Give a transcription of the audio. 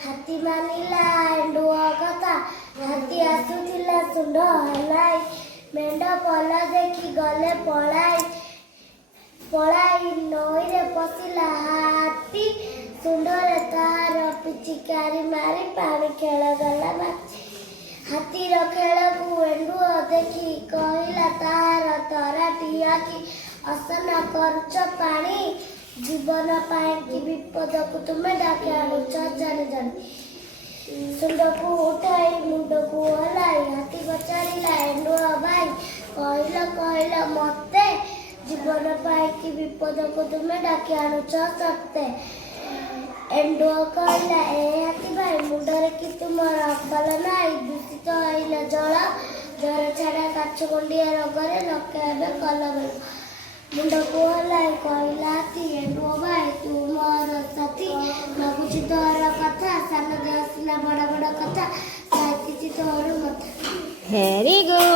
ହାତୀ ମାନିଲା ଏଣ୍ଡୁଅ କଥା ହାତୀ ଆସୁଥିଲା ସୁଣ୍ଡ ହଲାଇ ମେଣ୍ଢ ପଲ ଦେଖି ଗଲେ ପଳାଇ ନଈରେ ପଶିଲା ହାତୀ ସୁଣ୍ଡରେ ତାହାର ପିଚିକାରି ମାରି ପାଣି ଖେଳ ଗଲା ବାଛି ହାତୀର ଖେଳକୁ ଏଣ୍ଡୁଅ ଦେଖି କହିଲା ତାହାର ତରାଟି ଆଖି ଅସନା କରୁଛ ପାଣି ଜୀବନ ପାଇଁ କି ବିପଦକୁ ତୁମେ ଡାକି ଆଣୁଛ ଜାଣି ଜାଣି ସୁଣ୍ଡକୁ ଉଠାଇ ମୁଣ୍ଡକୁ ହଲାଇ ହାତୀ ପଚାରିଲା ଏଣ୍ଡୁଅ ଭାଇ କହିଲ ମତେ ଜୀବନ ପାଇଁ କି ବିପଦକୁ ତୁମେ ଡାକି ଆଣୁଛ ସତେ ଏଣ୍ଡୁଅ କହିଲା ଏ ହାତୀ ଭାଇ ମୁଣ୍ଡରେ କି ତୁମର ଅକଲ ନାହିଁ ଦୂଷିତ ହୋଇଲ ଜଳ ଜ୍ୱର ଛାଡା କାଛ କୁଣ୍ଡିଆ ରୋଗରେ ଲୋକେ ଏବେ କଲବେଳ ମୁଣ୍ଡକୁ ହଲାଇ କହିଲା ହାତୀ ଏଣ୍ଡୁଅ ଭାଇ ତୁ ମୋର ସାଥୀ ଭାବୁଛି ତୋର କଥା ସାନ ଦେହ ସିନା ବଡ ବଡ କଥା ସାଇତିଛି ତୋର କଥା ଭେରି ଗୁଡ୍।